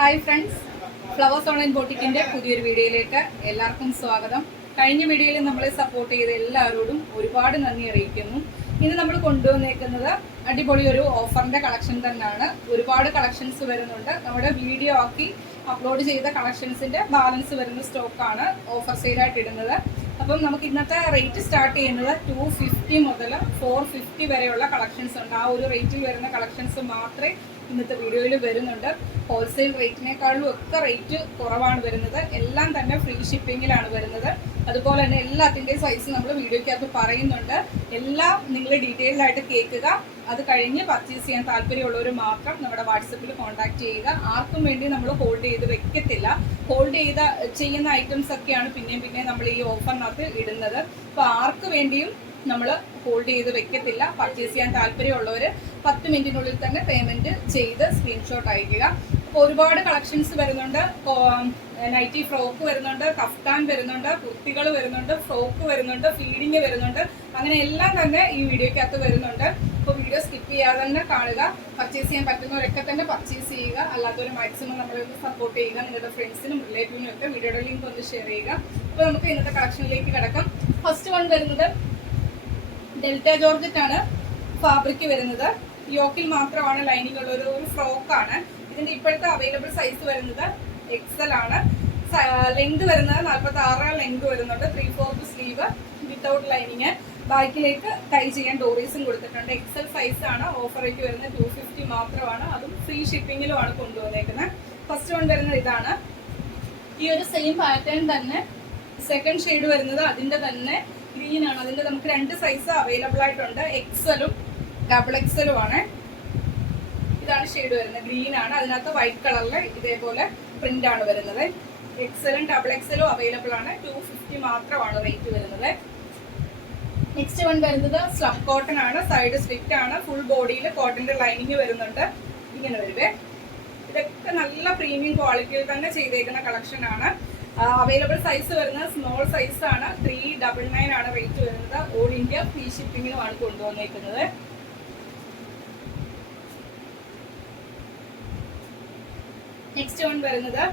Hi friends. Flowers online ബോട്ടിക്കിന്റെ പുതിയൊരു വീഡിയോയിലേക്ക് എല്ലാവർക്കും സ്വാഗതം. കഴിഞ്ഞ വീഡിയോയിൽ നമ്മളെ സപ്പോർട്ട് ചെയ്ത എല്ലാവരോടും ഒരുപാട് നന്ദി അറിയിക്കുന്നു. ഇന്ന് നമ്മൾ കൊണ്ടുവന്നേക്കുന്നത് അടിപൊളി ഒരു ഓഫറിന്റെ കളക്ഷൻ തന്നെയാണ്. ഒരുപാട് കളക്ഷൻസ് വരുന്നുണ്ട്. നമ്മുടെ വീഡിയോ ആക്കി അപ്ലോഡ് ചെയ്ത കളക്ഷൻസിന്റെ ബാലൻസ് വരുന്ന സ്റ്റോക്കാണ് ഓഫർ സെയിലായിട്ട് ഇടുന്നത്. അപ്പം നമുക്ക് ഇന്നത്തെ റേറ്റ് സ്റ്റാർട്ട് ചെയ്യുന്നത് ടു ഫിഫ്റ്റി മുതൽ ഫോർ ഫിഫ്റ്റി വരെയുള്ള കളക്ഷൻസ് ഉണ്ട്. ആ ഒരു റേറ്റിൽ വരുന്ന കളക്ഷൻസ് മാത്രമേ ഇന്നത്തെ വീഡിയോയിൽ വരുന്നുണ്ട്. ഹോൾസെയിൽ റേറ്റിനേക്കാളും ഒക്കെ റേറ്റ് കുറവാണ് വരുന്നത്. എല്ലാം തന്നെ ഫ്രീ ഷിപ്പിങ്ങിലാണ് വരുന്നത്. അതുപോലെ തന്നെ എല്ലാത്തിന്റെയും സൈസ് നമ്മൾ വീഡിയോയ്ക്കകത്ത് പറയുന്നുണ്ട്. എല്ലാം നിങ്ങൾ ഡീറ്റെയിൽഡ് ആയിട്ട് കേൾക്കുക. അത് കഴിഞ്ഞ് പർച്ചേസ് ചെയ്യാൻ താല്പര്യമുള്ളവർ മാത്രം നമ്മുടെ വാട്സപ്പിൽ കോൺടാക്ട് ചെയ്യുക. ആർക്കും വേണ്ടി നമ്മൾ ഹോൾഡ് ചെയ്ത് വെക്കത്തില്ല. ഹോൾഡ് ചെയ്ത ചെയ്യുന്ന ഐറ്റംസ് ഒക്കെയാണ് പിന്നെയും പിന്നെയും നമ്മൾ ഈ ഓഫറിനകത്ത് ഇടുന്നത്. അപ്പോൾ ആർക്ക് വേണ്ടിയും നമ്മൾ ഹോൾഡ് ചെയ്ത് വെക്കത്തില്ല. പർച്ചേസ് ചെയ്യാൻ താല്പര്യമുള്ളവർ പത്ത് മിനിറ്റിനുള്ളിൽ തന്നെ പേയ്മെന്റ് ചെയ്ത് സ്ക്രീൻഷോട്ട് അയക്കുക അപ്പോൾ ഒരുപാട് കളക്ഷൻസ് വരുന്നുണ്ട്. നൈറ്റി ഫ്രോക്ക് വരുന്നുണ്ട് കഫ്താൻ വരുന്നുണ്ട് കുർത്തികൾ വരുന്നുണ്ട് ഫ്രോക്ക് വരുന്നുണ്ട് ഫീഡിങ് വരുന്നുണ്ട്. അങ്ങനെ എല്ലാം തന്നെ ഈ വീഡിയോക്കകത്ത് വരുന്നുണ്ട്. അപ്പോൾ വീഡിയോ സ്കിപ്പ് ചെയ്യാതെ തന്നെ കാണുക. പർച്ചേസ് ചെയ്യാൻ പറ്റുന്നവരൊക്കെ തന്നെ പർച്ചേസ് ചെയ്യുക. അല്ലാത്തവർ മാക്സിമം നമ്മളെ സപ്പോർട്ട് ചെയ്യുക. നിങ്ങളുടെ ഫ്രണ്ട്സിനും റിലേറ്റീവിനും ഒക്കെ വീഡിയോയുടെ ലിങ്ക് ഒന്ന് ഷെയർ ചെയ്യുക. അപ്പോൾ നമുക്ക് ഇന്നത്തെ കളക്ഷനിലേക്ക് കിടക്കാം. ഫസ്റ്റ് വൺ വരുന്നത് ഡെൽറ്റ ജോർജറ്റ് ആണ് ഫാബ്രിക് വരുന്നത്. യോക്കിൽ മാത്രമാണ് ലൈനിങ് ഉള്ള ഒരു ഫ്രോക്കാണ് ഇതിന്റെ ഇപ്പോഴത്തെ അവൈലബിൾ സൈസ് വരുന്നത് എക്സൽ ആണ്. ലെങ്ത് വരുന്നത് നാൽപ്പത്തി ആറ് ലെങ്ത് വരുന്നുണ്ട്. Three fourth sleeve without lining ബാക്കിലേക്ക് ടൈ ചെയ്യാൻ ഡോറീസും കൊടുത്തിട്ടുണ്ട്. എക്സൽ സൈസ് ആണ്. ഓഫർ റേറ്റ് വരുന്നത് ടു ഫിഫ്റ്റി മാത്രമാണ്. അതും ഫ്രീ ഷിപ്പിങ്ങിലുമാണ് കൊണ്ടുവന്നേക്കുന്നത് ഫസ്റ്റ് വൺ വരുന്നത് ഇതാണ്. ഈ ഒരു സെയിം പാറ്റേൺ തന്നെ സെക്കൻഡ് ഷെയ്ഡ് വരുന്നത് അതിന്റെ തന്നെ. ഗ്രീൻ ആണ്. അതിന്റെ നമുക്ക് രണ്ട് സൈസ് അവൈലബിൾ ആയിട്ടുണ്ട്. എക്സലും ഡബിൾ എക്സലും ആണ്. ഇതാണ് ഷെയ്ഡ് വരുന്നത്. ഗ്രീൻ ആണ്. അതിനകത്ത് വൈറ്റ് കളറിൽ ഇതേപോലെ പ്രിന്റ് ആണ് വരുന്നത്. എക്സലും ഡബിൾ എക്സലും അവൈലബിൾ ആണ്. ടു ഫിഫ്റ്റി മാത്രമാണ് റേറ്റ് വരുന്നത്. നെക്സ്റ്റ് വൺ വരുന്നത് സ്ലബ് കോട്ടൺ ആണ്. സൈഡ് സ്ലിറ്റ് ആണ്. ഫുൾ ബോഡിയിൽ കോട്ടന്റെ ലൈനിങ് വരുന്നുണ്ട്. ഇങ്ങനെ വരുവേ. ഇതൊക്കെ നല്ല പ്രീമിയം ക്വാളിറ്റിയിൽ തന്നെ ചെയ്തേക്കുന്ന കളക്ഷൻ ആണ്. അവൈലബിൾ സൈസ് വരുന്നത് സ്മോൾ സൈസ് ആണ്. ത്രീ ഡബിൾ നയൻ ആണ് റേറ്റ് വരുന്നത്. ഓൾ ഇന്ത്യ ഫ്രീ ഷിപ്പിങ്ങിനുമാണ് കൊണ്ടുവന്നേക്കുന്നത്. നെക്സ്റ്റ് വൺ വരുന്നത്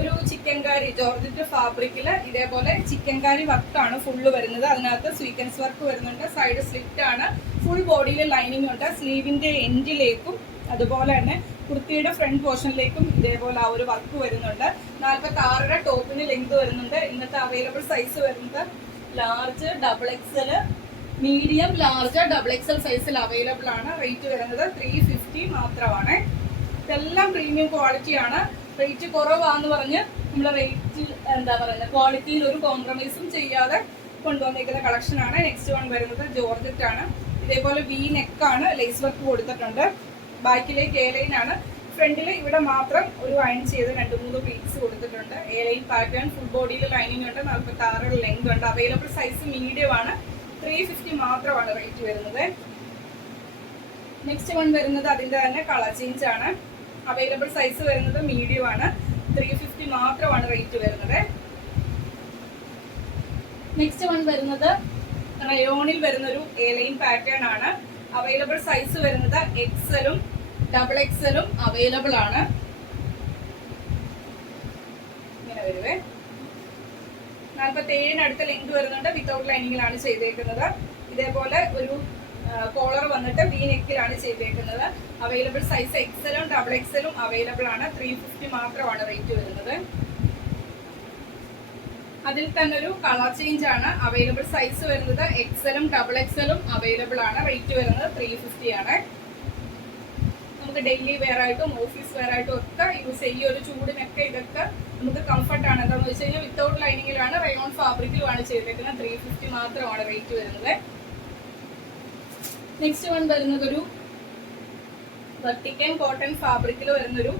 ഒരു ചിക്കൻ കാരി ജോർജറ്റ് ഫാബ്രിക്കിൽ ഇതേപോലെ ചിക്കൻ കാരി വർക്കാണ് ഫുള്ള് വരുന്നത്. അതിനകത്ത് സ്വീക്കൻസ് വർക്ക് വരുന്നുണ്ട്. സൈഡ് സ്ലിറ്റ് ആണ്. ഫുൾ ബോഡിയിൽ ലൈനിങ് ഉണ്ട്. സ്ലീവിന്റെ എൻഡിലേക്കും അതുപോലെ തന്നെ കുർത്തിയുടെ ഫ്രണ്ട് പോർഷനിലേക്കും ഇതേപോലെ ആ ഒരു വർക്ക് വരുന്നുണ്ട്. നാൽപ്പത്തി ആറര ടോപ്പിന് ലെങ്ത് വരുന്നുണ്ട്. ഇന്നത്തെ അവൈലബിൾ സൈസ് വരുന്നത് large double XL medium large double XL സൈസിൽ അവൈലബിൾ ആണ്. റേറ്റ് വരുന്നത് ത്രീ ഫിഫ്റ്റി മാത്രമാണ്. ഇതെല്ലാം പ്രീമിയം ക്വാളിറ്റി ആണ്. റേറ്റ് കുറവാന്ന് പറഞ്ഞ് നമ്മൾ റേറ്റിൽ എന്താ പറയുന്നത് ക്വാളിറ്റിയിൽ ഒരു കോംപ്രമൈസും ചെയ്യാതെ കൊണ്ടുവന്നിരിക്കുന്ന കളക്ഷൻ ആണ്. നെക്സ്റ്റ് വൺ വരുന്നത് ജോർജറ്റ് ആണ് ഇതേപോലെ വി നെക്കാണ് ലേസ് വർക്ക് കൊടുത്തിട്ടുണ്ട്. ബാക്കിലേക്ക് എ ലൈൻ ആണ്. ഫ്രണ്ടിൽ ഇവിടെ മാത്രം ഒരു അയൺ ചെയ്ത് രണ്ട് മൂന്ന് പീസ് കൊടുത്തിട്ടുണ്ട്. എ ലൈൻ പാറ്റേൺ ഫുൾ ബോഡിയിൽ ലൈനിങ് ഉണ്ട്. നാൽപ്പത്തി ആറ് ലെങ്ത് ഉണ്ട്. അവൈലബിൾ സൈസ് മീഡിയം ആണ്. ത്രീ ഫിഫ്റ്റി മാത്രമാണ് റേറ്റ് വരുന്നത്. നെക്സ്റ്റ് വൺ വരുന്നത് അതിന്റെ തന്നെ കളർ ചേഞ്ച് ആണ്. അവൈലബിൾ സൈസ് വരുന്നത് മീഡിയം ആണ്. ത്രീ ഫിഫ്റ്റി മാത്രമാണ് റേറ്റ് വരുന്നത്. നെക്സ്റ്റ് വൺ വരുന്നത് റയോണിൽ വരുന്ന ഒരു ലൈൻ പാറ്റേൺ ആണ്. അവൈലബിൾ സൈസ് വരുന്നത് എക്സലും ഡബിൾ എക്സലും അവൈലബിൾ ആണ്. ഇങ്ങനെ വരുവേ. നാൽപ്പത്തി ഏഴിനടുത്ത് ലെങ്ത് വരുന്നുണ്ട്. വിത്തൗട്ട് ലൈനിങ്ങിലാണ് ചെയ്തേക്കുന്നത്. ഇതേപോലെ ഒരു കോളർ വന്നിട്ട് വി നെക്കിലാണ് ചെയ്തേക്കുന്നത്. അവൈലബിൾ സൈസ് എക്സലും ഡബിൾ എക്സലും അവൈലബിൾ ആണ്. ത്രീ മാത്രമാണ് റേറ്റ് വരുന്നത്. അതിൽ തന്നെ ഒരു കളർ ചേഞ്ച് ആണ്. അവൈലബിൾ സൈസ് വരുന്നത് എക്സലും ഡബിൾ എക്സലും അവൈലബിൾ ആണ്. റേറ്റ് വരുന്നത് ത്രീ ഫിഫ്റ്റി ആണ്. നമുക്ക് ഡെയിലി വെയർ ആയിട്ടും ഓഫീസ് വെയർ ആയിട്ടും ഒക്കെ യൂസ് ചെയ്യും ഒരു ചൂടിനൊക്കെ ഇതൊക്കെ നമുക്ക് കംഫർട്ട് ആണ്. എന്താണെന്ന് വെച്ച് കഴിഞ്ഞാൽ വിത്തൗട്ട് ലൈനിങ്ങിലാണ് റയോൺ ഫാബ്രിക്കിലുമാണ് ചെയ്തേക്കുന്നത്. ത്രീ ഫിഫ്റ്റി മാത്രമാണ് റേറ്റ് വരുന്നത്. നെക്സ്റ്റ് വൺ വരുന്നത് ഒരു വെർട്ടിക്കൻ കോട്ടൺ ഫാബ്രിക്കിൽ വരുന്നൊരു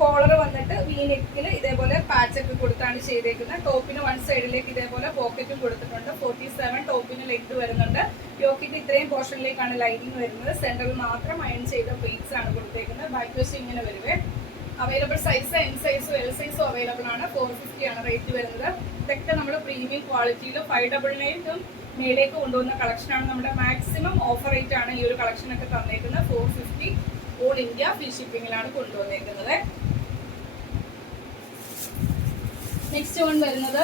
കോളർ വന്നിട്ട് വീ നെക്കിൽ ഇതേപോലെ പാച്ച് ഒക്കെ കൊടുത്താണ് ചെയ്തേക്കുന്നത്. ടോപ്പിന് വൺ സൈഡിലേക്ക് ഇതേപോലെ പോക്കറ്റും കൊടുത്തിട്ടുണ്ട്. ഫോർട്ടി സെവൻ ടോപ്പിന് ലെഗ് വരുന്നുണ്ട്. യോക്കിന്റെ ഇത്രയും പോർഷനിലേക്കാണ് ലൈനിങ് വരുന്നത്. സെന്ററിൽ മാത്രം അയൺ ചെയ്ത പ്ലേറ്റ്സ് ആണ് കൊടുത്തേക്കുന്നത്. ബാക്ക് വശം ഇങ്ങനെ വരുവേ. അവൈലബിൾ സൈസ് എം സൈസും എൽ സൈസും അവൈലബിൾ ആണ്. ഫോർ ഫിഫ്റ്റി ആണ് റേറ്റ് വരുന്നത്. ഇതൊക്കെ നമ്മൾ പ്രീമിയം ക്വാളിറ്റിയിൽ ഫൈവ് ഡബിൾ നയന്റും മേലേക്ക് കൊണ്ടുവന്ന കളക്ഷൻ ആണ്. നമ്മുടെ മാക്സിമം ഓഫർ റേറ്റ് ആണ് ഈ ഒരു കളക്ഷൻ ഒക്കെ തന്നേക്കുന്നത്. Four fifty all India free ഷിപ്പിങ്ങിലാണ് കൊണ്ടുവന്നേക്കുന്നത്. നെക്സ്റ്റ് വൺ വരുന്നത്.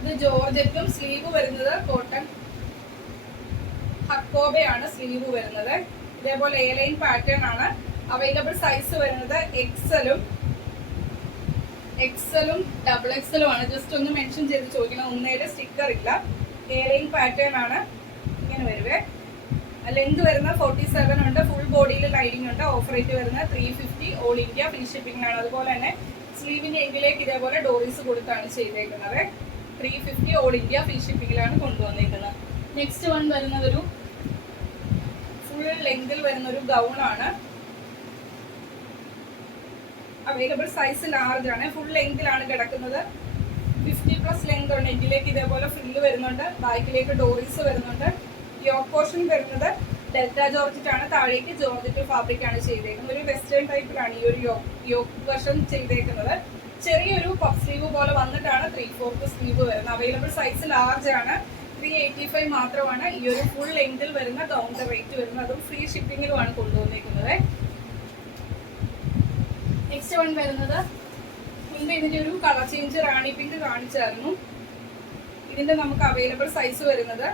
ഇത് ജോർജറ്റും സ്ലീവ് വരുന്നത് കോട്ടൺ. ഹക്കോബയാണ് സ്ലീവ് വരുന്നത്. ഇതേപോലെ എ ലൈൻ പാറ്റേൺ ആണ്. അവൈലബിൾ സൈസ് വരുന്നത് എക്സലും എക്സലും ഡബിൾ എക്സലും ആണ്. ജസ്റ്റ് ഒന്ന് മെൻഷൻ ചെയ്ത് ചോദിക്കണം. ഒന്നേരെ സ്റ്റിക്കർ ഇല്ല. എ ലൈൻ പാറ്റേൺ ആണ്. ഇങ്ങനെ വരുവേ. ലെങ്ത് വരുന്ന ഫോർട്ടി സെവൻ ഉണ്ട്. ഫുൾ ബോഡിയിൽ ലൈനിങ് ഉണ്ട്. ഓഫർ റേറ്റ് വരുന്ന three fifty all India free shipping ആണ്. അതുപോലെ തന്നെ സ്ലീവിന് എങ്കിലേക്ക് ഇതേപോലെ ഡോറീസ് കൊടുത്താണ് ചെയ്തേക്കുന്നത്. Three fifty all India free ഷിപ്പിംഗിലാണ് കൊണ്ടുവന്നേക്കുന്നത്. നെക്സ്റ്റ് വൺ വരുന്നത് ഒരു ഫുൾ ലെങ്തിൽ വരുന്ന ഒരു ഗൗൺ ആണ്. അവൈലബിൾ സൈസ് ലാർജ് ആണ്. ഫുൾ ലെങ്തിലാണ് കിടക്കുന്നത്. ഫിഫ്റ്റി പ്ലസ് ലെങ്ത് ഉണ്ട്. എങ്കിലേക്ക് ഇതേപോലെ ഫ്രില്ല് വരുന്നുണ്ട്. ബാക്കിലേക്ക് ഡോറീസ് വരുന്നുണ്ട്. യോക്ക് പോർഷൻ വരുന്നത് ഡെൽറ്റ ജോർജിറ്റാണ്. താഴേക്ക് ജോർജിറ്റ് ഫാബ്രിക് ആണ് ചെയ്തേക്കുന്നത്. ഒരു വെസ്റ്റേൺ ടൈപ്പിലാണ് ഈ ഒരു യോക്ക് വെർഷൻ ചെയ്തേക്കുന്നത്. ചെറിയൊരു പഫ് സ്ലീവ് പോലെ വന്നിട്ടാണ് ത്രീ ഫോർത്ത് സ്ലീവ് വരുന്നത്. അവൈലബിൾ സൈസ് ലാർജ് ആണ്. ത്രീ എയ്റ്റി ഫൈവ് മാത്രമാണ്. ഈ ഒരു ഫുൾ ലെങ്തിൽ വരുന്ന കൗണ്ടർ റേറ്റ് വരുന്നത്. അതും ഫ്രീ ഷിപ്പിങ്ങിലുമാണ് കൊണ്ടുവന്നേക്കുന്നത്. നെക്സ്റ്റ് വൺ വരുന്നത് മുൻപ് ഇതിന്റെ ഒരു കളർ ചേഞ്ച് റാണി പിങ്ക് കാണിച്ചായിരുന്നു. ഇതിന്റെ നമുക്ക് അവൈലബിൾ സൈസ് വരുന്നത്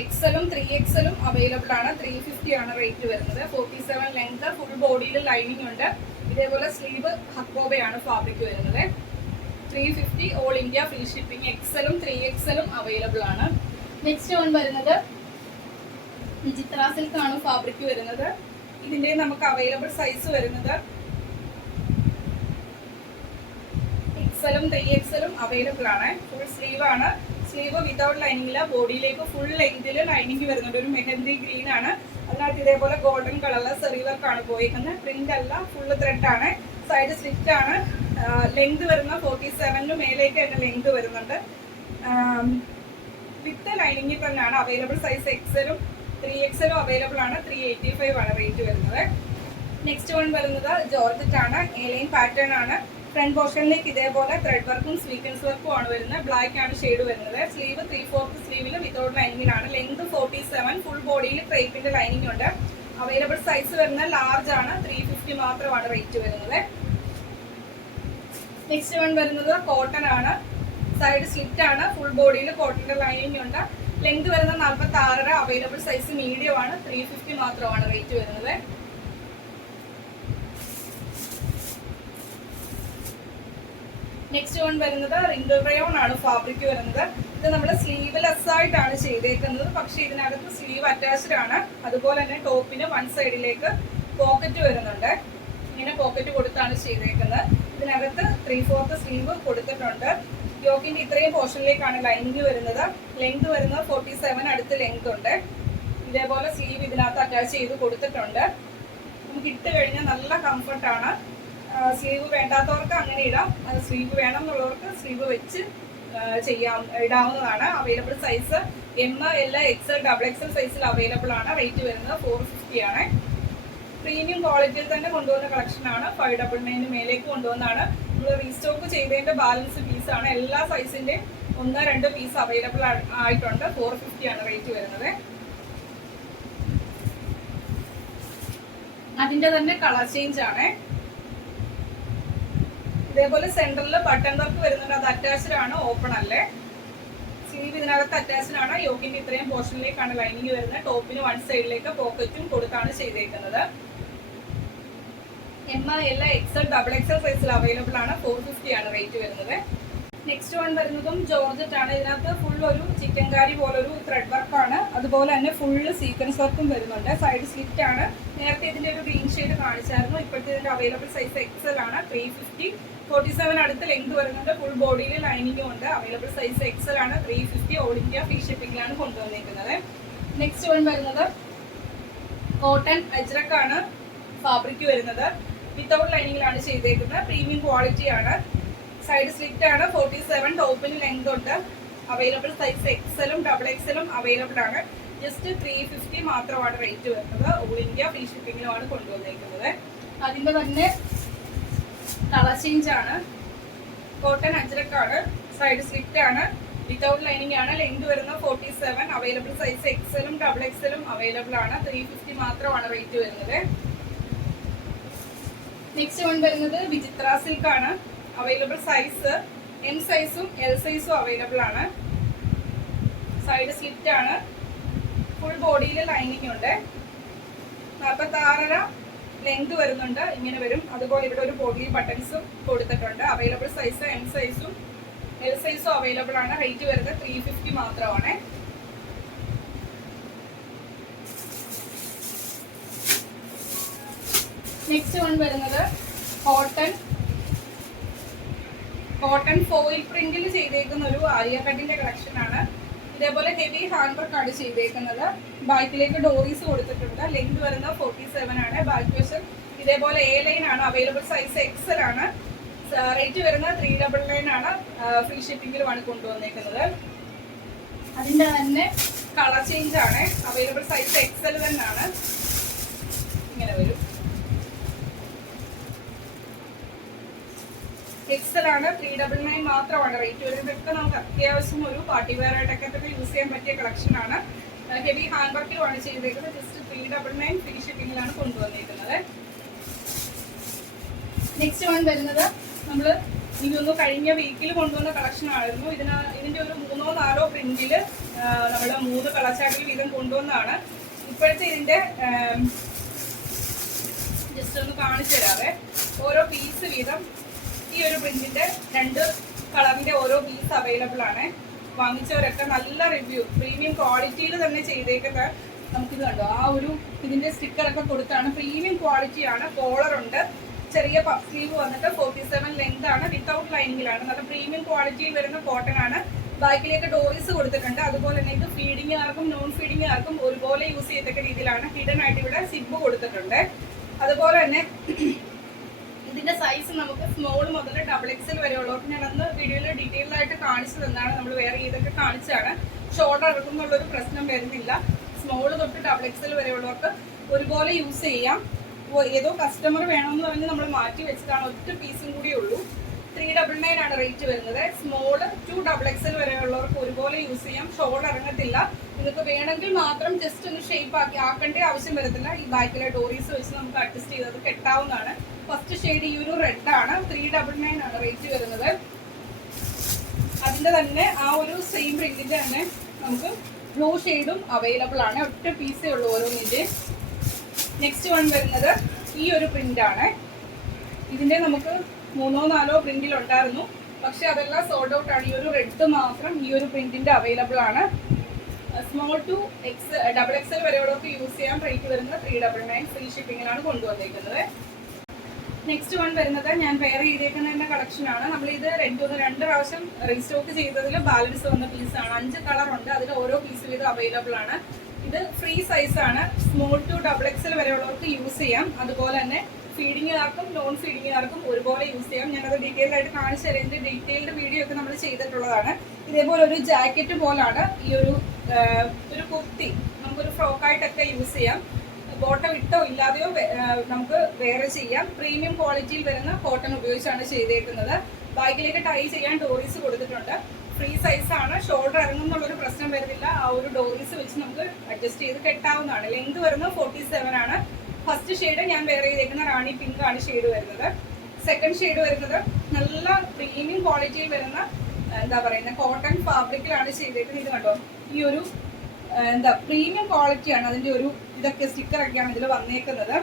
എക്സലും ത്രീ എക്സലും അവൈലബിൾ ആണ്. ത്രീ ഫിഫ്റ്റി ആണ് റേറ്റ് വരുന്നത്. ഫോർട്ടി സെവൻ ലെങ്ത് ഫുൾ ബോഡിയിൽ ലൈനിങ് ഉണ്ട്. ഇതേപോലെ സ്ലീവ് ഹക്കോബയാണ് ഫാബ്രിക് വരുന്നത്. Three fifty all India free shipping എക്സലും three എക്സലും അവൈലബിൾ ആണ്. നെക്സ്റ്റ് വൺ വരുന്നത് വിചിത്ര സിൽക്ക് ആണ് ഫാബ്രിക് വരുന്നത്. ഇതിന്റെ നമുക്ക് അവൈലബിൾ സൈസ് വരുന്നത് എക്സലും ത്രീ എക്സലും അവൈലബിൾ ആണ്. ഫുൾ സ്ലീവ് ആണ്. സ്ലീവ് വിതൗട്ട് ലൈനിങ്ങില്ല ബോഡിയിലേക്ക് ഫുൾ ലെങ്തിൽ ലൈനിങ് വരുന്നുണ്ട്. ഒരു മെഹന്തി ഗ്രീൻ ആണ്. അതിനകത്ത് ഇതേപോലെ ഗോൾഡൻ കളറിലെ സെറി വർക്ക് ആണ് പോയിരിക്കുന്നത് പ്രിന്റ് അല്ല ഫുള്ള് ത്രെഡ് ആണ്. സൈഡ് സ്ലിറ്റ് ആണ്. ലെങ്ത് വരുന്ന ഫോർട്ടി സെവനിന് മേലേക്ക് തന്നെ ലെങ്ത് വരുന്നുണ്ട്. വിത്ത് ലൈനിങ്ങിൽ തന്നെയാണ് അവൈലബിൾ സൈസ് എക്സലും ത്രീ എക്സലും അവൈലബിൾ ആണ്. ത്രീ എയ്റ്റി ഫൈവ് ആണ് റേറ്റ് വരുന്നത്. നെക്സ്റ്റ് വൺ വരുന്നത് ജോർജറ്റ് ആണ് ഏലൈൻ പാറ്റേൺ ആണ്. ഫ്രണ്ട് പോർഷനിലേക്ക് ഇതേപോലെ ത്രെഡ് വർക്കും സ്വീക്കൻസ് വർക്കും ആണ് വരുന്നത്. ബ്ലാക്ക് ആണ് ഷെയ്ഡ് വരുന്നത്. സ്ലീവ് ത്രീ ഫോർത്ത് സ്ലീവിൽ വിതൗട്ട് ലൈനിങ്ങിലാണ് ലെങ്ത് ഫോർട്ടി സെവൻ ഫുൾ ബോഡിയിൽ ക്രേപ്പിന്റെ ലൈനിങ് ഉണ്ട്. അവൈലബിൾ സൈസ് വരുന്നത് ലാർജ് ആണ്. ത്രീ ഫിഫ്റ്റി മാത്രമാണ് റേറ്റ് വരുന്നത്. നെക്സ്റ്റ് വൺ വരുന്നത് കോട്ടൺ ആണ്. സൈഡ് സ്ലിറ്റ് ആണ്. ഫുൾ ബോഡിയിൽ കോട്ടന്റെ ലൈനിങ് ഉണ്ട്. ലെങ്ത് വരുന്ന നാൽപ്പത്തി ആറര അവൈലബിൾ സൈസ് മീഡിയം ആണ്. ത്രീ ഫിഫ്റ്റി മാത്രമാണ് റേറ്റ് വരുന്നത്. നെക്സ്റ്റ് വൺ വരുന്നത് റിംഗിൾ റയോൺ ആണ് ഫാബ്രിക് വരുന്നത്. ഇത് നമ്മൾ സ്ലീവ്ലെസ് ആയിട്ടാണ് ചെയ്തേക്കുന്നത്. പക്ഷേ ഇതിനകത്ത് സ്ലീവ് അറ്റാച്ച്ഡ് ആണ്. അതുപോലെ തന്നെ ടോപ്പിന് വൺ സൈഡിലേക്ക് പോക്കറ്റ് വരുന്നുണ്ട്. ഇങ്ങനെ പോക്കറ്റ് കൊടുത്താണ് ചെയ്തേക്കുന്നത്. ഇതിനകത്ത് ത്രീ ഫോർത്ത് സ്ലീവ് കൊടുത്തിട്ടുണ്ട്. യോക്കിന്റെ ഇത്രയും പോർഷനിലേക്കാണ് ലൈനിങ് വരുന്നത്. ലെങ്ത് വരുന്നത് ഫോർട്ടി സെവൻ അടുത്ത് ലെങ്ത് ഉണ്ട്. ഇതേപോലെ സ്ലീവ് ഇതിനകത്ത് അറ്റാച്ച് ചെയ്ത് കൊടുത്തിട്ടുണ്ട്. നമുക്ക് ഇട്ട് കഴിഞ്ഞാൽ നല്ല കംഫർട്ടാണ് സ്ലീവ് വേണ്ടാത്തവർക്ക് അങ്ങനെ ഇടാം. സ്ലീവ് വേണം എന്നുള്ളവർക്ക് സ്ലീവ് വെച്ച് ചെയ്യാം ഇടാവുന്നതാണ്. Available size M L XL double XL സൈസിൽ അവൈലബിൾ ആണ്. റേറ്റ് വരുന്നത് ഫോർ ഫിഫ്റ്റി ആണ്. പ്രീമിയം ക്വാളിറ്റിയിൽ തന്നെ കൊണ്ടുവന്ന കളക്ഷൻ ആണ്. ഫൈവ് ഡബിൾ നയന് മേലേക്ക് കൊണ്ടുവന്നാണ് നമ്മൾ റീസ്റ്റോക്ക് ചെയ്തതിന്റെ ബാലൻസ് പീസ് ആണ്. എല്ലാ സൈസിന്റെയും ഒന്ന് രണ്ട് പീസ് അവൈലബിൾ ആയിട്ടുണ്ട്. ഫോർ ഫിഫ്റ്റി ആണ് റേറ്റ് വരുന്നത്. അതിന്റെ തന്നെ കളർ ചേഞ്ച് ആണ്. ഇതേപോലെ സെന്ററിൽ ബട്ടൺ വർക്ക് വരുന്നുണ്ട്. അത് അറ്റാച്ച്ഡ് ആണ് ഓപ്പൺ അല്ലേ? സ്ലീവ് ഇതിനകത്ത് അറ്റാച്ച്ഡ് ആണ്. യോക്കിന്റെ ഇത്രയും പോർഷനിലേക്കാണ് ലൈനിങ് വരുന്നത്. ടോപ്പിന് വൺ സൈഡിലേക്ക് പോക്കറ്റും കൊടുത്താണ് ചെയ്തേക്കുന്നത്. M L XL double XL സൈസിൽ അവൈലബിൾ ആണ്. ഫോർ ഫിഫ്റ്റി ആണ് റേറ്റ് വരുന്നത്. നെക്സ്റ്റ് വൺ വരുന്നതും ജോർജറ്റ് ആണ് ഇതിനകത്ത് ഫുൾ ഒരു ചിക്കൻ കാരി പോലൊരു ത്രെഡ് വർക്ക് ആണ്. അതുപോലെ തന്നെ ഫുള്ള് സീക്വൻസ് വർക്കും വരുന്നുണ്ട്. സൈഡ് സ്ലിറ്റ് ആണ്. നേരത്തെ ഇതിന്റെ ഒരു ഗ്രീൻ ഷെയ്ഡ് കാണിച്ചായിരുന്നു. ഇപ്പോഴത്തെ ഇതിന്റെ അവൈലബിൾ സൈസ് എക്സൽ ആണ്. ത്രീ ഫിഫ്റ്റി ഫോർട്ടി സെവൻ അടുത്ത് ലെങ്ത് വരുന്നുണ്ട്. ഫുൾ ബോഡിയിൽ ലൈനിങ്ങും ഉണ്ട്. അവൈലബിൾ സൈസ് എക്സൽ ആണ്. Three fifty all India free ഷിപ്പിംഗിലാണ് കൊണ്ടുവന്നിരിക്കുന്നത് നെക്സ്റ്റ് വൺ വരുന്നത് കോട്ടൺ അജ്രക്കാണ് ഫാബ്രിക് വരുന്നത്. വിത്തൗട്ട് ലൈനിങ്ങിലാണ് ചെയ്തേക്കുന്നത്. പ്രീമിയം ക്വാളിറ്റി ആണ്. സൈഡ് സ്ലിറ്റ് ആണ്. ഫോർട്ടി സെവൻ ടോപ്പിന് ലെങ്ത് ഉണ്ട്. അവൈലബിൾ സൈസ് എക്സലും ഡബിൾ എക്സലും അവൈലബിൾ ആണ്. ജസ്റ്റ് ത്രീ ഫിഫ്റ്റി മാത്രമാണ് റേറ്റ് വരുന്നത്. ഓൾ ഇന്ത്യ ഫ്രീ ഷിപ്പിങ്ങിലുമാണ് കൊണ്ടുവന്നിരിക്കുന്നത് അതിന്റെ തന്നെ കളർ ചേഞ്ച് ആണ്. കോട്ടൺ അജ്രക്കാണ് സൈഡ് സ്ലിറ്റ് ആണ്. വിതൗട്ട് ലൈനിങ് ആണ്. ലെങ്ത് വരുന്നത് ഫോർട്ടി സെവൻ അവൈലബിൾ സൈസ് എക്സലും ഡബിൾ എക്സലും അവൈലബിൾ ആണ്. ത്രീ ഫിഫ്റ്റി മാത്രമാണ് റേറ്റ് വരുന്നത്. നെക്സ്റ്റ് വൺ വരുന്നത് വിചിത്ര സിൽക്ക് ആണ്. അവൈലബിൾ സൈസ് എം സൈസും എൽ സൈസും അവൈലബിൾ ആണ്. സൈഡ് സ്ലിറ്റ് ആണ്. ഫുൾ ബോഡിയിൽ ലൈനിങ് ഉണ്ട്. നാൽപ്പത്തി ആറര ലെങ്ത് വരുന്നുണ്ട്. ഇങ്ങനെ വരും. അതുപോലെ ഇവിടെ ഒരു ബോഡി ബട്ടൺസും കൊടുത്തിട്ടുണ്ട്. അവൈലബിൾ സൈസ് എം സൈസും എൽ സൈസും അവൈലബിൾ ആണ്. റേറ്റ് വരുന്നത് ത്രീ ഫിഫ്റ്റി മാത്രമാണ്. നെക്സ്റ്റ് വൺ വരുന്നത് കോട്ടൺ കോട്ടൺ ഫോയിൽ പ്രിന്റിൽ ചെയ്തേക്കുന്ന ഒരു ആര്യ കട്ടിന്റെ കളക്ഷൻ ആണ്. ഇതേപോലെ ഹെവി ഹാൻഡ് വർക്ക് ആണ് ചെയ്തേക്കുന്നത്. ബാക്കിലേക്ക് ഡോറീസ് കൊടുത്തിട്ടുണ്ട്. ലെങ്ത് വരുന്നത് ഫോർട്ടി സെവൻ ആണ്. ബാക്ക് വശം ഇതേപോലെ എ ലൈൻ ആണ്. അവൈലബിൾ സൈസ് എക്സൽ ആണ് റേറ്റ് വരുന്നത് ത്രീ ഡബിൾ നയൻ ആണ്. ഫ്രീ ഷിപ്പിംഗിലുമാണ് കൊണ്ടുവന്നേക്കുന്നത്. അതിന്റെ തന്നെ കളർ ചേഞ്ച് ആണ്. അവൈലബിൾ സൈസ് എക്സൽ തന്നെയാണ്. ഇങ്ങനെ വരും. എക്സൽ ആണ് ത്രീ ഡബിൾ നയൻ മാത്രമാണ് റേറ്റ് വരുന്നത്. ഇതൊക്കെ നമുക്ക് അത്യാവശ്യം ഒരു പാർട്ടി വെയർ ആയിട്ടൊക്കെ യൂസ് ചെയ്യാൻ പറ്റിയ കളക്ഷൻ ആണ്. ഹെവി ഹാൻഡ് വർക്കിലുമാണ് ചെയ്തേക്കുന്നത്. Just three double nine free കൊണ്ടുവന്നിരിക്കുന്നത് നെക്സ്റ്റ് വൺ വരുന്നത് നമ്മൾ ഇതൊന്ന് കഴിഞ്ഞ വീക്കിൽ കൊണ്ടുവന്ന കളക്ഷൻ ആയിരുന്നു. ഇതിന് ഇതിന്റെ ഒരു മൂന്നോ നാലോ പ്രിന്റിൽ നമ്മൾ മൂന്ന് കളച്ചാട്ടിൽ വീതം കൊണ്ടുവന്നതാണ്. ഇപ്പോഴത്തെ ഇതിന്റെ ജസ്റ്റ് ഒന്ന് കാണിച്ചു തരാവേ. ഓരോ പീസ് വീതം ഈ ഒരു പ്രിന്റിന്റെ രണ്ട് കളറിന്റെ ഓരോ പീസ് അവൈലബിൾ ആണ്. വാങ്ങിച്ചവരൊക്കെ നല്ല റിവ്യൂ പ്രീമിയം ക്വാളിറ്റിയിൽ തന്നെ ചെയ്തേക്കുന്ന നമുക്കിത് കണ്ടോ? ആ ഒരു ഇതിന്റെ സ്റ്റിക്കറൊക്കെ കൊടുത്താണ്. പ്രീമിയം ക്വാളിറ്റിയാണ് കോളർ ഉണ്ട്. ചെറിയ പഫ് സ്ലീവ് വന്നിട്ട് ഫോർട്ടി സെവൻ ലെങ്ത് ആണ്. വിത്തൗട്ട് ലൈനിങ്ങിലാണ് നല്ല പ്രീമിയം ക്വാളിറ്റിയിൽ വരുന്ന കോട്ടൺ ആണ്. ബാക്കിലേക്ക് ഡോറീസ് കൊടുത്തിട്ടുണ്ട്. അതുപോലെ തന്നെ ഇത് ഫീഡിങ്ങുകാർക്കും നോൺ ഫീഡിങ്ങുകാർക്കും ഒരുപോലെ യൂസ് ചെയ്തൊക്കെ രീതിയിലാണ്. ഹിഡൻ ആയിട്ട് ഇവിടെ സിബ് കൊടുത്തിട്ടുണ്ട്. അതുപോലെ തന്നെ ഇതിന്റെ സൈസ് നമുക്ക് സ്മോൾ മുതൽ ഡബിൾ എക്സൽ വരെ ഉള്ളവർക്ക് ഞാൻ അന്ന് വീഡിയോയിൽ ഡീറ്റെയിൽ ആയിട്ട് കാണിച്ചു തന്നാണ് നമ്മൾ വേറെ ഇതൊക്കെ കാണിച്ചാണ് ഷോർട്ട് ഇറക്കുന്നുള്ളൊരു പ്രശ്നം വരുന്നില്ല. സ്മോൾ തൊട്ട് ഡബിൾ എക്സൽ വരെ ഉള്ളവർക്ക് ഒരുപോലെ യൂസ് ചെയ്യാം. ഏതോ കസ്റ്റമർ വേണമെന്ന് പറഞ്ഞ് നമ്മൾ മാറ്റി വെച്ചതാണ്. ഒറ്റ പീസും കൂടിയേ ഉള്ളൂ. ത്രീ ഡബിൾ നയൻ ആണ് റേറ്റ് വരുന്നത്. സ്മോൾ ടു ഡബിൾ എക്സൽ വരെയുള്ളവർക്ക് ഒരുപോലെ യൂസ് ചെയ്യാം. ഷോൾ ഇറങ്ങത്തില്ല. നിങ്ങൾക്ക് വേണമെങ്കിൽ മാത്രം ജസ്റ്റ് ഒന്ന് ഷേപ്പ് ആക്കി ആക്കേണ്ട ആവശ്യം വരത്തില്ല. ഈ ബാക്കിലെ ഡോറീസ് വെച്ച് നമുക്ക് അഡ്ജസ്റ്റ് ചെയ്തത് കെട്ടാവുന്നതാണ്. ഫസ്റ്റ് ഷെയ്ഡ് ഈ ഒരു റെഡ് ആണ്. ത്രീ ഡബിൾ നയൻ ആണ് റേറ്റ് വരുന്നത്. അതിന്റെ തന്നെ ആ ഒരു സെയിം പ്രിന്റിന്റെ തന്നെ നമുക്ക് ബ്ലൂ ഷെയ്ഡും അവൈലബിൾ ആണ്. ഒറ്റ പീസേ ഉള്ളൂ ഓരോന്നിന്റെ നെക്സ്റ്റ് വൺ വരുന്നത് ഈ ഒരു പ്രിന്റ് ആണ്. ഇതിന്റെ നമുക്ക് മൂന്നോ നാലോ പ്രിന്റിൽ ഉണ്ടായിരുന്നു. പക്ഷെ അതെല്ലാം സോൾഡ് ഔട്ട് ആണ്. ഈ ഒരു റെഡ് മാത്രം ഈ ഒരു പ്രിന്റിന്റെ അവൈലബിൾ ആണ്. Small to X double X XL വരെയുള്ളവർക്ക് use ചെയ്യാൻ റേറ്റ് വരുന്നത് ത്രീ ഡബിൾ നയൻ ഫ്രീ ഷിപ്പിങ്ങിലാണ് കൊണ്ടുവന്നിരിക്കുന്നത് നെക്സ്റ്റ് വൺ വരുന്നത് ഞാൻ പെയർ ചെയ്തേക്കുന്നതിന്റെ കളക്ഷൻ ആണ്. നമ്മൾ ഇത് രണ്ട് രണ്ട് പ്രാവശ്യം റീസ്റ്റോക്ക് ചെയ്തതിൽ ബാലൻസ് വന്ന പീസ് ആണ്. അഞ്ച് കളർ ഉണ്ട്. അതിൽ ഓരോ പീസ് വീതം അവൈലബിൾ ആണ്. ഇത് ഫ്രീ സൈസ് ആണ്. Small to double X XL വരെയുള്ളവർക്ക് use ചെയ്യാം. അതുപോലെ തന്നെ ഫീഡിങ്ങുകാർക്കും നോൺ ഫീഡിങ്ങുകാർക്കും ഒരുപോലെ യൂസ് ചെയ്യാം. ഞാനത് ഡീറ്റെയിൽ ആയിട്ട് കാണിച്ചു തരാം. ഇതിന്റെ ഡീറ്റെയിൽഡ് വീഡിയോ ഒക്കെ നമ്മൾ ചെയ്തിട്ടുള്ളതാണ്. ഇതേപോലെ ഒരു ജാക്കറ്റ് പോലാണ് ഈ ഒരു ഒരു കുർത്തി നമുക്കൊരു ഫ്രോക്കായിട്ടൊക്കെ യൂസ് ചെയ്യാം. ബോട്ടം ഇട്ടോ ഇല്ലാതെയോ നമുക്ക് വേറെ ചെയ്യാം. പ്രീമിയം ക്വാളിറ്റിയിൽ വരുന്ന കോട്ടൺ ഉപയോഗിച്ചാണ് ചെയ്തേക്കുന്നത്. ബാക്കിലേക്ക് ടൈ ചെയ്യാൻ ഡോറീസ് കൊടുത്തിട്ടുണ്ട്. ഫ്രീ സൈസ് ആണ്. ഷോൾഡർ ഇറങ്ങുന്നുള്ളൊരു പ്രശ്നം വരുന്നില്ല. ആ ഒരു ഡോറീസ് വെച്ച് നമുക്ക് അഡ്ജസ്റ്റ് ചെയ്ത് കെട്ടാവുന്നതാണ്. ലെങ്ത് വരുന്നത് ഫോർട്ടി സെവൻ ആണ്. ഫസ്റ്റ് ഷെയ്ഡ് ഞാൻ വെയർ ചെയ്തേക്കുന്ന റാണി പിങ്ക് ആണ് ഷെയ്ഡ് വരുന്നത്. സെക്കൻഡ് ഷെയ്ഡ് വരുന്നത് നല്ല പ്രീമിയം ക്വാളിറ്റിയിൽ വരുന്ന എന്താ പറയുന്ന കോട്ടൺ ഫാബ്രിക്കിലാണ് ചെയ്തേക്കുന്നത്. ഇത് കണ്ടോ? ഈ ഒരു എന്താ പ്രീമിയം ക്വാളിറ്റിയാണ് അതിന്റെ ഒരു ഇതൊക്കെ സ്റ്റിക്കർ ഒക്കെയാണ് ഇതിൽ വന്നേക്കുന്നത്.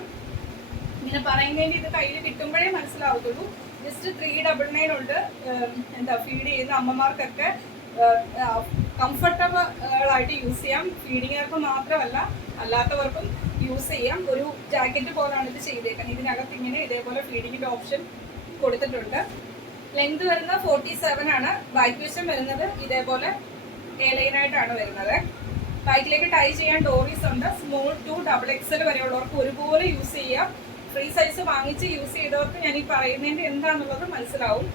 ഇങ്ങനെ പറയുന്നതിന് ഇത് കയ്യിൽ കിട്ടുമ്പോഴേ മനസ്സിലാവത്തുള്ളൂ. ജസ്റ്റ് ത്രീ ഡബിൾ നയൻ ഉണ്ട്. എന്താ ഫീഡ് ചെയ്യുന്ന അമ്മമാർക്കൊക്കെ കംഫർട്ടബിൾ ആയിട്ട് യൂസ് ചെയ്യാം. ഫീഡിങ്ങുകാർക്ക് മാത്രമല്ല അല്ലാത്തവർക്കും യൂസ് ചെയ്യാം. ഒരു ജാക്കറ്റ് പോലാണ് ഇത് ചെയ്തേക്കുന്നത്. ഇതിനകത്ത് ഇങ്ങനെ ഇതേപോലെ ഫീഡിങ്ങിന്റെ ഓപ്ഷൻ കൊടുത്തിട്ടുണ്ട്. ലെങ്ത് വരുന്നത് ഫോർട്ടി സെവൻ ആണ്. ബാക്ക് വശം വരുന്നത് ഇതേപോലെ എ ലൈനായിട്ടാണ് വരുന്നത്. ബാക്കിലേക്ക് ടൈ ചെയ്യാൻ ഡോറീസ് ഉണ്ട്. സ്മോൾ ടു ഡബിൾ എക്സൽ വരെയുള്ളവർക്ക് ഒരുപോലെ യൂസ് ചെയ്യാം. ഫ്രീ സൈസ് വാങ്ങിച്ച് യൂസ് ചെയ്തവർക്ക് ഞാൻ ഈ പറയുന്നതിന്റെ എന്താണെന്നുള്ളത് മനസ്സിലാവും.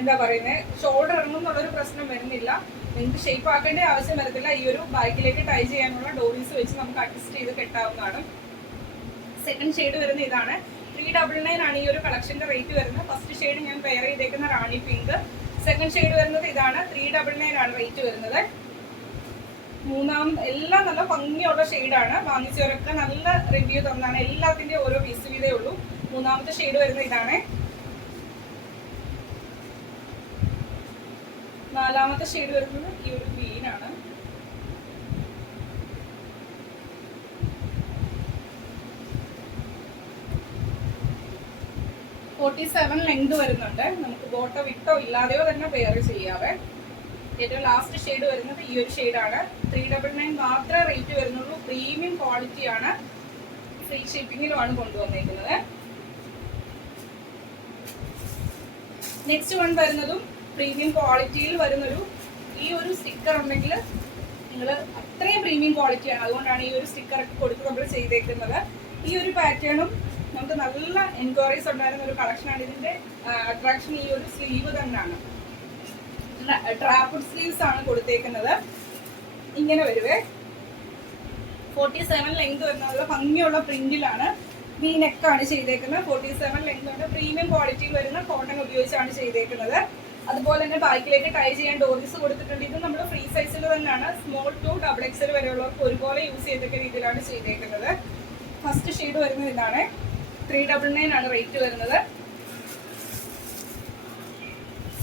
എന്താ പറയുന്നത് ഷോൾഡർ ഇറങ്ങുന്നുള്ളൊരു പ്രശ്നം വരുന്നില്ല. നിങ്ങൾക്ക് ഷേപ്പ് ആക്കേണ്ട ആവശ്യം വരത്തില്ല. ഈ ഒരു ബാക്കിലേക്ക് ടൈ ചെയ്യാനുള്ള ഡോറീസ് വെച്ച് നമുക്ക് അഡ്ജസ്റ്റ് ചെയ്ത് കെട്ടാവുന്നതാണ്. സെക്കൻഡ് ഷെയ്ഡ് വരുന്ന ഇതാണ്. ത്രീ ഡബിൾ നയൻ ആണ് ഈ ഒരു കളക്ഷന്റെ റേറ്റ് വരുന്നത്. ഫസ്റ്റ് ഷെയ്ഡ് ഞാൻ പെയർ ചെയ്തേക്കുന്ന റാണി പിങ്ക് സെക്കൻഡ് ഷെയ്ഡ് വരുന്നത് ഇതാണ്. ത്രീ ഡബിൾ നയൻ ആണ് റേറ്റ് വരുന്നത്. മൂന്നാം എല്ലാം നല്ല ഭംഗിയുള്ള ഷെയ്ഡാണ് വാങ്ങിച്ചവരൊക്കെ നല്ല റിവ്യൂ തന്നാണ്. എല്ലാത്തിന്റെയും ഓരോ പീസ് വീതേ ഉള്ളൂ. മൂന്നാമത്തെ ഷെയ്ഡ് വരുന്നത് ഇതാണ്. നാലാമത്തെ ഷെയ്ഡ് വരുന്നത് ഈ ഒരു ഗ്രീൻ ആണ്. ഫോർട്ടി സെവൻ ലെങ്ത് വരുന്നുണ്ട്. നമുക്ക് ബോട്ടോ വിട്ടോ ഇല്ലാതെയോ തന്നെ പെയർ ചെയ്യാവേ. ഏറ്റവും ലാസ്റ്റ് ഷെയ്ഡ് വരുന്നത് ഈ ഒരു ഷെയ്ഡാണ് ത്രീ ഡബിൾ നയൻ മാത്രമേ റേറ്റ് വരുന്നുള്ളൂ. പ്രീമിയം ക്വാളിറ്റി ആണ്. ഫ്രീ ഷിപ്പിങ്ങിലുമാണ് കൊണ്ടുവന്നേക്കുന്നത്. നെക്സ്റ്റ് വൺ വരുന്നതും പ്രീമിയം ക്വാളിറ്റിയിൽ വരുന്നൊരു ഈ ഒരു സ്റ്റിക്കർ ഉണ്ടെങ്കിൽ നിങ്ങൾ അത്രയും പ്രീമിയം ക്വാളിറ്റിയാണ് അതുകൊണ്ടാണ് ഈ ഒരു സ്റ്റിക്കർ കൊടുത്ത് നമ്മൾ ചെയ്തേക്കുന്നത്. ഈ ഒരു പാറ്റേണും നമുക്ക് നല്ല എൻക്വയറീസ് ഉണ്ടായിരുന്ന ഒരു കളക്ഷനാണ് ഇതിന്റെ അട്രാക്ഷൻ ഈ ഒരു സ്ലീവ് തന്നെയാണ്. ട്രാപ്പിഡ് സ്ലീവ്സ് ആണ് കൊടുത്തേക്കുന്നത്. ഇങ്ങനെ വരുവേ. ഫോർട്ടി സെവൻ ലെങ്ത് വരുന്ന ഭംഗിയുള്ള പ്രിന്റിലാണ് വി നെക്കാണ് ചെയ്തേക്കുന്നത്. ഫോർട്ടി സെവൻ ലെങ്ത് ഉണ്ട് പ്രീമിയം ക്വാളിറ്റിയിൽ വരുന്ന കോട്ടൺ ഉപയോഗിച്ചാണ് ചെയ്തേക്കുന്നത്. അതുപോലെ തന്നെ ബാക്കിലേക്ക് ടൈ ചെയ്യാൻ ഡോറീസ് കൊടുത്തിട്ടുണ്ട്. ഇത് നമ്മൾ ഫ്രീ സൈസിൽ തന്നെയാണ്. സ്മോൾ ടു ഡബിൾ എക്സൽ വരെയുള്ളവർക്ക് ഒരുപോലെ യൂസ് ചെയ്തൊക്കെ രീതിയിലാണ് ചെയ്തേക്കുന്നത്. ഫസ്റ്റ് ഷെയ്ഡ് വരുന്നത് ഇതാണ്. ത്രീ ഡബിൾ നയൻ ആണ് റേറ്റ് വരുന്നത്.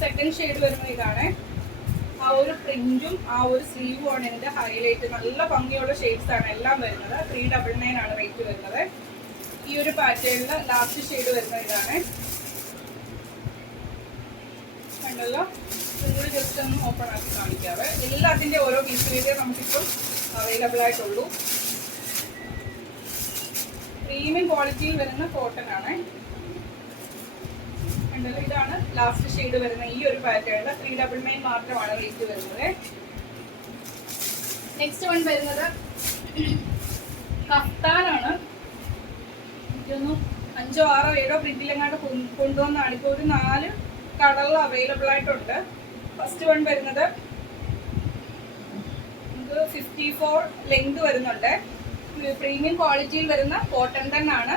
സെക്കൻഡ് ഷെയ്ഡ് വരുന്നത് ഇതാണ്. ആ ഒരു പ്രിന്റും ആ ഒരു സ്ലീവും ആണ് ഇതിന്റെ ഹൈലൈറ്റ് നല്ല ഭംഗിയുള്ള ഷെയ്ഡ്സ് ആണ് എല്ലാം വരുന്നത്. ത്രീ ഡബിൾ നയൻ ആണ് റേറ്റ് വരുന്നത്. ഈ ഒരു പാറ്റേണിൽ ലാസ്റ്റ് ഷെയ്ഡ് വരുന്നത് ഇതാണ്. കണ്ടല്ലോ ഇതുകൂടി ജസ്റ്റ് ഒന്ന് ഓപ്പൺ ആക്കി കാണിക്കാവേ. എല്ലാത്തിന്റെ ഓരോ പീസ് വീതേ നമുക്കിപ്പോൾ അവൈലബിൾ ആയിട്ടുള്ളൂ. പ്രീമിയം ക്വാളിറ്റിയിൽ വരുന്ന കോട്ടൺ ആണ്. ഉണ്ടല്ലോ ഇതാണ് ലാസ്റ്റ് ഷെയ്ഡ് വരുന്ന ഈ ഒരു പാറ്റേണിൽ ത്രീ ഡബിൾ നയൻ മാത്രമാണ് റേറ്റ് വരുന്നത്. നെക്സ്റ്റ് വൺ വരുന്നത് കഫ്താനാണ്. എനിക്കൊന്നും അഞ്ചോ ആറോ ഏഴോ പ്രിന്റിലെങ്ങാണ്ട് കൊണ്ടുവന്നാണ് ഇപ്പോൾ ഒരു നാല് കളറിൽ അവൈലബിൾ ആയിട്ടുണ്ട്. ഫസ്റ്റ് വൺ വരുന്നത് നമുക്ക് ഫിഫ്റ്റി ഫോർ ലെങ്ത് വരുന്നുണ്ട് പ്രീമിയം ക്വാളിറ്റിയിൽ വരുന്ന കോട്ടൺ തന്നാണ്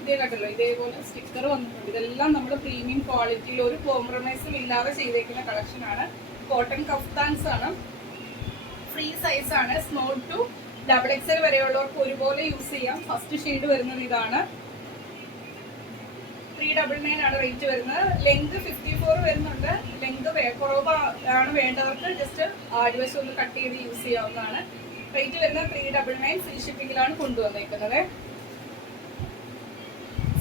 ഇതേ കണ്ടല്ലോ ഇതേപോലെ സ്റ്റിക്കർ വന്നിട്ടുണ്ട്. ഇതെല്ലാം നമ്മൾ പ്രീമിയം ക്വാളിറ്റിയിൽ ഒരു കോംപ്രമൈസും ഇല്ലാതെ ചെയ്തേക്കുന്ന കളക്ഷൻ ആണ്. കോട്ടൺ കഫ്താൻസ് ആണ്. ഫ്രീ സൈസ് ആണ്. സ്മോൾ ടു ഡബിൾ എക്സൽ വരെയുള്ളവർക്ക് ഒരുപോലെ യൂസ് ചെയ്യാം. ഫസ്റ്റ് ഷെയ്ഡ് വരുന്നത് ഇതാണ്. ത്രീ ഡബിൾ നയൻ ആണ് റേറ്റ് വരുന്നത്. ലെങ്ത് ഫിഫ്റ്റി ഫോർ വരുന്നുണ്ട് ലെങ്ത് കുറവ് ആണ് വേണ്ടവർക്ക് ജസ്റ്റ് ആടിവശം ഒന്ന് കട്ട് ചെയ്ത് യൂസ് ചെയ്യാവുന്നതാണ്. റേറ്റ് വരുന്നത് ത്രീ ഡബിൾ നയൻ ഫ്രീ ഷിപ്പിംഗിലാണ് കൊണ്ടുവന്നേക്കുന്നത്.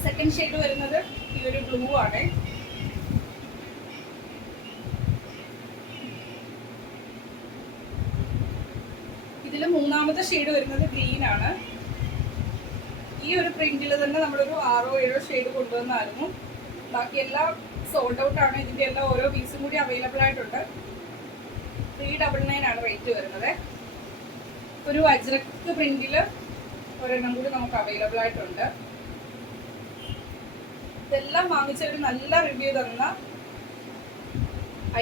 സെക്കൻഡ് ഷെയ്ഡ് വരുന്നത് ഈ ഒരു ബ്ലൂ ആണ്. ഇതിൽ മൂന്നാമത്തെ ഷെയ്ഡ് വരുന്നത് ഗ്രീൻ ആണ്. ഈ ഒരു പ്രിന്റിൽ തന്നെ നമ്മളൊരു ആറോ ഏഴോ ഷെയ്ഡ് കൊണ്ടുവന്നായിരുന്നു. ബാക്കി എല്ലാം സോൾഡ് ഔട്ട് ആണ്. ഇതിന്റെ എല്ലാം ഓരോ പീസും കൂടി അവൈലബിൾ ആയിട്ടുണ്ട്. ത്രീ ഡബിൾ നയൻ ആണ് റേറ്റ് വരുന്നത്. ഒരു അജ്രക്ക് പ്രിന്റിൽ ഒരെണ്ണം കൂടി നമുക്ക് അവൈലബിൾ ആയിട്ടുണ്ട്. ഇതെല്ലാം വാങ്ങിച്ച ഒരു നല്ല റിവ്യൂ തന്ന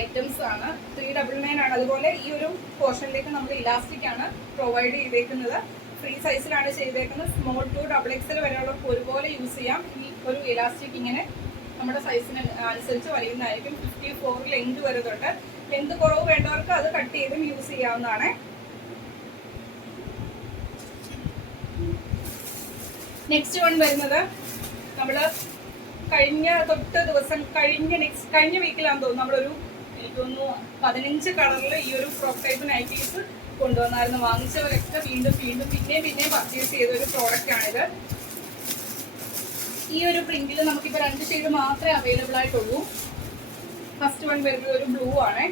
ഐറ്റംസ് ആണ്. ത്രീ ഡബിൾ നയൻ ആണ്. അതുപോലെ ഈ ഒരു പോർഷനിലേക്ക് നമ്മൾ ഇലാസ്റ്റിക് ആണ് പ്രൊവൈഡ് ചെയ്തേക്കുന്നത്. ഫ്രീ സൈസിലാണ് ചെയ്തേക്കുന്നത്. സ്മോൾ ടു ഡബിൾ എക്സൽ വരെയുള്ളവർക്ക് ഒരുപോലെ യൂസ് ചെയ്യാം. ഈ ഒരു ഇലാസ്റ്റിക് ഇങ്ങനെ നമ്മുടെ സൈസിന് അനുസരിച്ച് വലിയുന്നതായിരിക്കും ഫിഫ്റ്റി ഫോർ ലെങ്ത് വരുന്നുണ്ട് ലെങ്ത് കുറവ് വേണ്ടവർക്ക് അത് കട്ട് ചെയ്തും യൂസ് ചെയ്യാവുന്നതാണ്. നെക്സ്റ്റ് വൺ വരുന്നത് നമ്മൾ കഴിഞ്ഞ തൊട്ട് ദിവസം കഴിഞ്ഞ നെക്സ്റ്റ് കഴിഞ്ഞ വീക്കിലാണെന്ന് തോന്നുന്നു നമ്മളൊരു എനിക്ക് തോന്നുന്നു പതിനഞ്ച് കളറിൽ ഈ ഒരു ഫ്രോക്ക് ടൈപ്പ് നൈറ്റീസ് കൊണ്ടുവന്നായിരുന്നു. വാങ്ങിച്ചവരൊക്കെ വീണ്ടും വീണ്ടും പിന്നെയും പിന്നെയും പർച്ചേസ് ചെയ്ത ഒരു പ്രോഡക്റ്റ് ആണിത്. ഈ ഒരു പ്രിന്റിൽ നമുക്കിപ്പോൾ രണ്ട് ഷെയ്ഡ് മാത്രമേ അവൈലബിൾ ആയിട്ടുള്ളൂ. ഫസ്റ്റ് വൺ വരുന്നത് ഒരു ബ്ലൂ ആണ്.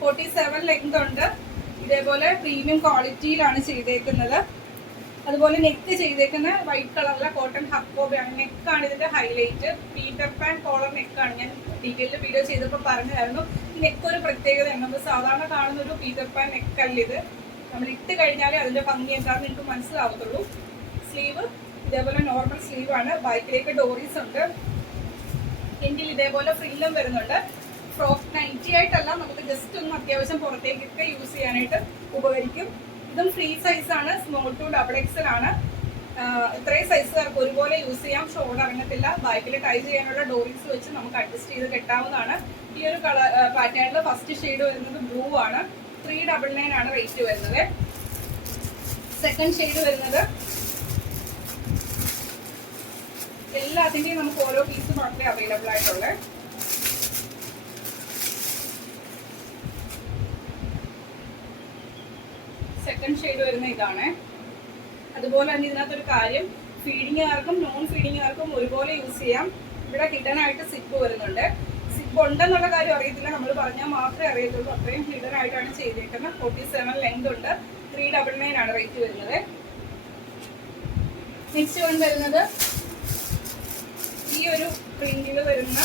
ഫോർട്ടി സെവൻ ലെങ്ത് ഉണ്ട്. ഇതേപോലെ പ്രീമിയം ക്വാളിറ്റിയിലാണ് ചെയ്തേക്കുന്നത്. അതുപോലെ നെക്ക് ചെയ്തേക്കുന്ന വൈറ്റ് കളറിലെ കോട്ടൺ ഹക്കോബയാണ് നെക്കാണ് ഇതിന്റെ ഹൈലൈറ്റ് പീറ്റർ പാൻ കോളർ നെക്കാണ് ഞാൻ ഡീറ്റെയിൽ വീഡിയോ ചെയ്തപ്പോൾ പറഞ്ഞായിരുന്നു നെക്ക് ഒരു പ്രത്യേകതയാണ് നമ്മൾ സാധാരണ കാണുന്ന ഒരു പീറ്റർ പാൻ നെക്കല്ല ഇത്. നമ്മൾ ഇട്ട് കഴിഞ്ഞാലേ അതിന്റെ ഭംഗി എന്താണെന്ന് നിങ്ങൾക്ക് മനസ്സിലാവത്തുള്ളൂ. സ്ലീവ് ഇതേപോലെ നോർമൽ സ്ലീവ് ആണ്. ബാക്കിലേക്ക് ഡോറീസ് ഉണ്ട്. എങ്കിൽ ഇതേപോലെ ഫ്രില്ലും വരുന്നുണ്ട്. ഫ്രോക്ക് നൈറ്റി ആയിട്ടല്ല നമുക്ക് ജസ്റ്റ് ഒന്ന് അത്യാവശ്യം പുറത്തേക്കൊക്കെ യൂസ് ചെയ്യാനായിട്ട് ഉപകരിക്കും. ഇതും ഫ്രീ സൈസ് ആണ്. സ്മോൾ ടു ഡബിൾ എക്സൽ ആണ്. ഇത്രയും സൈസുകാർക്ക് ഒരുപോലെ യൂസ് ചെയ്യാം. ഷോൾഡ് ഇറങ്ങത്തില്ല. ബാക്കിൽ ടൈ ചെയ്യാനുള്ള ഡോറീസ് വെച്ച് നമുക്ക് അഡ്ജസ്റ്റ് ചെയ്ത് കെട്ടാവുന്നതാണ്. ഈ ഒരു കളർ പാറ്റേണിൽ ഫസ്റ്റ് ഷെയ്ഡ് വരുന്നത് ബ്ലൂ ആണ്. ത്രീ ഡബിൾ നയൻ ആണ് റേറ്റ് വരുന്നത്. സെക്കൻഡ് ഷെയ്ഡ് വരുന്നത് എല്ലാത്തിന്റെയും നമുക്ക് ഓരോ പീസ് മാത്രമേ അവൈലബിൾ ആയിട്ടുള്ളൂ. സെക്കൻഡ് ഷെയ്ഡ് വരുന്ന ഇതാണ്. അതുപോലെ തന്നെ ഇതിനകത്തൊരു കാര്യം ഫീഡിങ്ങുകാർക്കും നോൺ ഫീഡിങ്ങുകാർക്കും ഒരുപോലെ യൂസ് ചെയ്യാം. ഇവിടെ കിട്ടാനായിട്ട് സിപ്പ് വരുന്നുണ്ട്. ഉണ്ടെന്നുള്ള കാര്യം അറിയത്തില്ല. നമ്മൾ പറഞ്ഞാൽ മാത്രമേ അറിയത്തുള്ളൂ. അത്രയും ഹിഡൻ ആയിട്ടാണ് ചെയ്തേക്കുന്നത്. ഫോർട്ടി സെവൻ ലെങ്ത് ഉണ്ട്. ത്രീ ഡബിൾ നയൻ ആണ് റേറ്റ് വരുന്നത്. നെക്സ്റ്റ് വൺ വരുന്നത് ഈ ഒരു പ്രിന്റിൽ വരുന്ന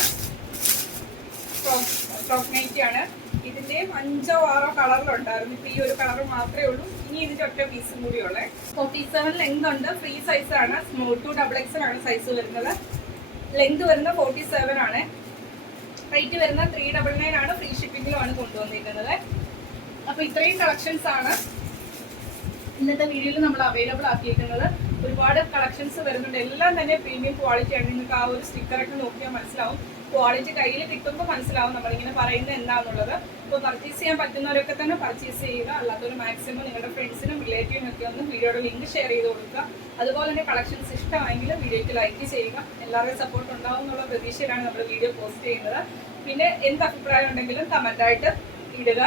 ഫ്രോക്ക് നൈറ്റി ആണ്. ഇതിന്റെയും അഞ്ചോ ആറോ കളറിലുണ്ടായിരുന്നു ഇപ്പൊ ഈ ഒരു കളർ മാത്രമേ ഉള്ളൂ. ഇനി ഇതിന്റെ ഒറ്റ പീസും കൂടി ഉള്ളേ. ഫോർട്ടി സെവൻ ലെങ്ത് ഉണ്ട്. ഫ്രീ സൈസ് ആണ്. സ്മോൾ ടു ഡബിൾ എക്സൽ ആണ് സൈസ് വരുന്നത്. ലെങ്ത് വരുന്നത് ഫോർട്ടി സെവൻ ആണ്. റേറ്റ് വരുന്ന ത്രീ ഡബിൾ നയൻ ആണ് ഫ്രീ ഷിപ്പിംഗിലുമാണ് കൊണ്ടുവന്നിരിക്കുന്നത് അപ്പൊ ഇത്രയും കളക്ഷൻസ് ആണ് ഇന്നത്തെ വീഡിയോയിൽ നമ്മൾ അവൈലബിൾ ആക്കിയിരിക്കുന്നത് ഒരുപാട് കളക്ഷൻസ് വരുന്നുണ്ട്. എല്ലാം തന്നെ പ്രീമിയം ക്വാളിറ്റി ആണ്. നിങ്ങൾക്ക് ആ ഒരു സ്റ്റിക്കറൊക്കെ നോക്കിയാൽ മനസ്സിലാവും. ക്വാളിറ്റി കയ്യിൽ കിട്ടുമ്പോൾ മനസ്സിലാവും നമ്മളിങ്ങനെ പറയുന്നത് എന്താണെന്നുള്ളത് ഇപ്പോൾ പർച്ചേസ് ചെയ്യാൻ പറ്റുന്നവരൊക്കെ തന്നെ പർച്ചേസ് ചെയ്യുക. അല്ലാത്തൊരു മാക്സിമം നിങ്ങളുടെ ഫ്രണ്ട്സിനും റിലേറ്റീവിനും ഒക്കെ ഒന്ന് വീഡിയോയുടെ ലിങ്ക് ഷെയർ ചെയ്ത് കൊടുക്കുക. അതുപോലെ തന്നെ കളക്ഷൻസ് ഇഷ്ടമായെങ്കിൽ വീഡിയോയ്ക്ക് ലൈക്ക് ചെയ്യുക. എല്ലാവരുടെയും സപ്പോർട്ട് ഉണ്ടാവും എന്നുള്ള പ്രതീക്ഷയിലാണ് നമ്മൾ വീഡിയോ പോസ്റ്റ് ചെയ്യുന്നത്. പിന്നെ എന്ത് അഭിപ്രായം ഉണ്ടെങ്കിലും കമന്റായിട്ട് ഇടുക.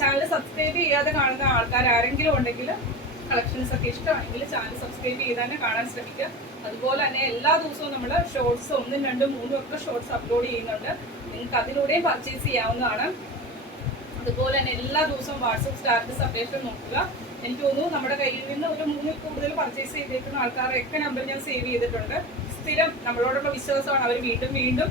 ചാനൽ സബ്സ്ക്രൈബ് ചെയ്യാതെ കാണുന്ന ആൾക്കാർ ആരെങ്കിലും ഉണ്ടെങ്കിൽ കളക്ഷൻസ് ഒക്കെ ഇഷ്ടമാണെങ്കിൽ ചാനൽ സബ്സ്ക്രൈബ് ചെയ്ത് തന്നെ കാണാൻ ശ്രമിക്കുക. അതുപോലെ തന്നെ എല്ലാ ദിവസവും നമ്മൾ ഷോർട്സ് ഒന്നും രണ്ടും മൂന്നും ഒക്കെ ഷോർട്സ് അപ്ലോഡ് ചെയ്യുന്നുണ്ട്. നിങ്ങൾക്ക് അതിലൂടെയും പർച്ചേസ് ചെയ്യാവുന്നതാണ്. അതുപോലെ തന്നെ എല്ലാ ദിവസവും വാട്സപ്പ് സ്റ്റാറ്റസ് അപ്ഡേഷൻ നോക്കുക. എനിക്ക് തോന്നുന്നു നമ്മുടെ കയ്യിൽ നിന്ന് ഒരു മൂന്നിൽ കൂടുതൽ പർച്ചേസ് ചെയ്തേക്കുന്ന ആൾക്കാരൊക്കെ നമ്പർ ഞാൻ സേവ് ചെയ്തിട്ടുണ്ട്. സ്ഥിരം നമ്മളോടുള്ള വിശ്വാസമാണ് അവർ വീണ്ടും വീണ്ടും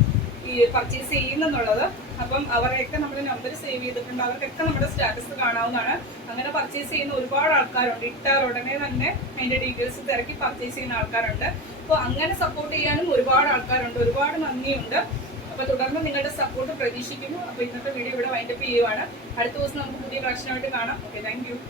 ഈ പർച്ചേസ് ചെയ്യുന്നെന്നുള്ളത് അപ്പം അവരെയൊക്കെ നമ്മൾ നമ്പർ സേവ് ചെയ്തിട്ടുണ്ട്. അവർക്കൊക്കെ നമ്മുടെ സ്റ്റാറ്റസ് കാണാവുന്നതാണ്. അങ്ങനെ പർച്ചേസ് ചെയ്യുന്ന ഒരുപാട് ആൾക്കാരുണ്ട്. ഇട്ടാൽ ഉടനെ തന്നെ അതിന്റെ ഡീറ്റെയിൽസ് തിരക്കി പർച്ചേസ് ചെയ്യുന്ന ആൾക്കാരുണ്ട്. അപ്പോൾ അങ്ങനെ സപ്പോർട്ട് ചെയ്യാനും ഒരുപാട് ആൾക്കാരുണ്ട്. ഒരുപാട് നന്ദിയുണ്ട്. അപ്പൊ തുടർന്ന് നിങ്ങളുടെ സപ്പോർട്ട് പ്രതീക്ഷിക്കുന്നു. അപ്പൊ ഇന്നത്തെ വീഡിയോ ഇവിടെ വൈൻഡപ്പ് ചെയ്യുവാണ്. അടുത്ത ദിവസം നമുക്ക് പുതിയ പ്രശ്നമായിട്ട് കാണാം. Okay thank